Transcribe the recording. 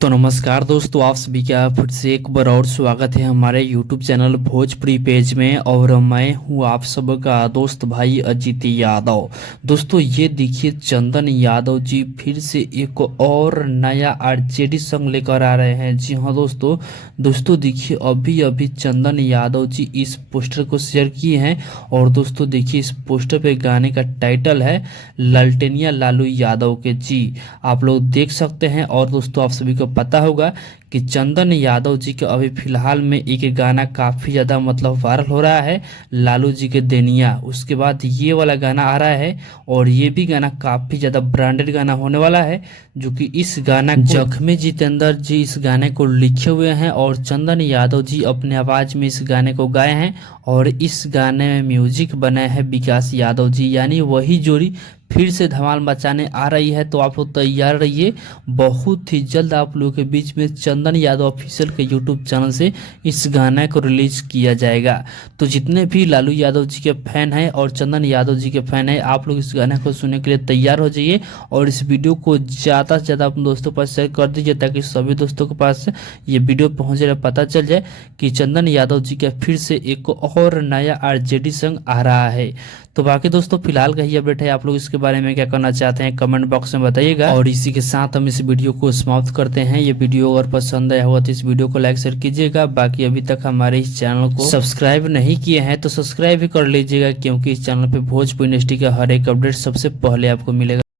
तो नमस्कार दोस्तों, आप सभी का फिर से एक बार और स्वागत है हमारे YouTube चैनल भोजपुरी पेज में। और मैं हूं आप सबका दोस्त भाई अजीत यादव। दोस्तों ये देखिए, चंदन यादव जी फिर से एक और नया आरजेडी सॉन्ग लेकर आ रहे हैं। जी हाँ दोस्तों, देखिए अभी अभी चंदन यादव जी इस पोस्टर को शेयर किए हैं। और दोस्तों देखिए, इस पोस्टर पे गाने का टाइटल है ललटेनिया लालू यादव के। जी आप लोग देख सकते हैं। और दोस्तों आप सभी को पता होगा कि चंदन यादव जी के अभी फिलहाल में एक गाना काफ़ी ज़्यादा वायरल हो रहा है, लालू जी के देनिया। उसके बाद ये वाला गाना आ रहा है और ये भी गाना काफ़ी ज़्यादा ब्रांडेड गाना होने वाला है, जो कि इस गाना जख्मी जितेंद्र जी इस गाने को लिखे हुए हैं और चंदन यादव जी अपने आवाज़ में इस गाने को गाए हैं। और इस गाने में म्यूजिक बनाए हैं विकास यादव जी, यानी वही जोड़ी फिर से धमाल मचाने आ रही है। तो आप लोग तैयार रहिए, बहुत ही जल्द आप लोगों के बीच में चंदन यादव ऑफिशियल के यूट्यूब चैनल से इस गाने को रिलीज किया जाएगा। तो जितने भी लालू यादव जी के फैन हैं और चंदन यादव जी के फैन हैं, आप लोग इस गाने को सुनने के लिए तैयार हो जाइए और इस वीडियो को ज़्यादा से ज़्यादा अपने दोस्तों पर शेयर कर दीजिए, ताकि सभी दोस्तों के पास ये वीडियो पहुँच जाए, पता चल जाए कि चंदन यादव जी का फिर से एक और नया आरजेडी सॉन्ग आ रहा है। तो बाकी दोस्तों फिलहाल का ही अपडेट है, आप लोग इसके बारे में क्या करना चाहते हैं कमेंट बॉक्स में बताइएगा। और इसी के साथ हम इस वीडियो को समाप्त करते हैं। ये वीडियो अगर पसंद आया हुआ तो इस वीडियो को लाइक शेयर कीजिएगा। बाकी अभी तक हमारे इस चैनल को सब्सक्राइब नहीं किए हैं तो सब्सक्राइब भी कर लीजिएगा, क्योंकि इस चैनल पे भोजपुरी इंडस्ट्री का हर एक अपडेट सबसे पहले आपको मिलेगा।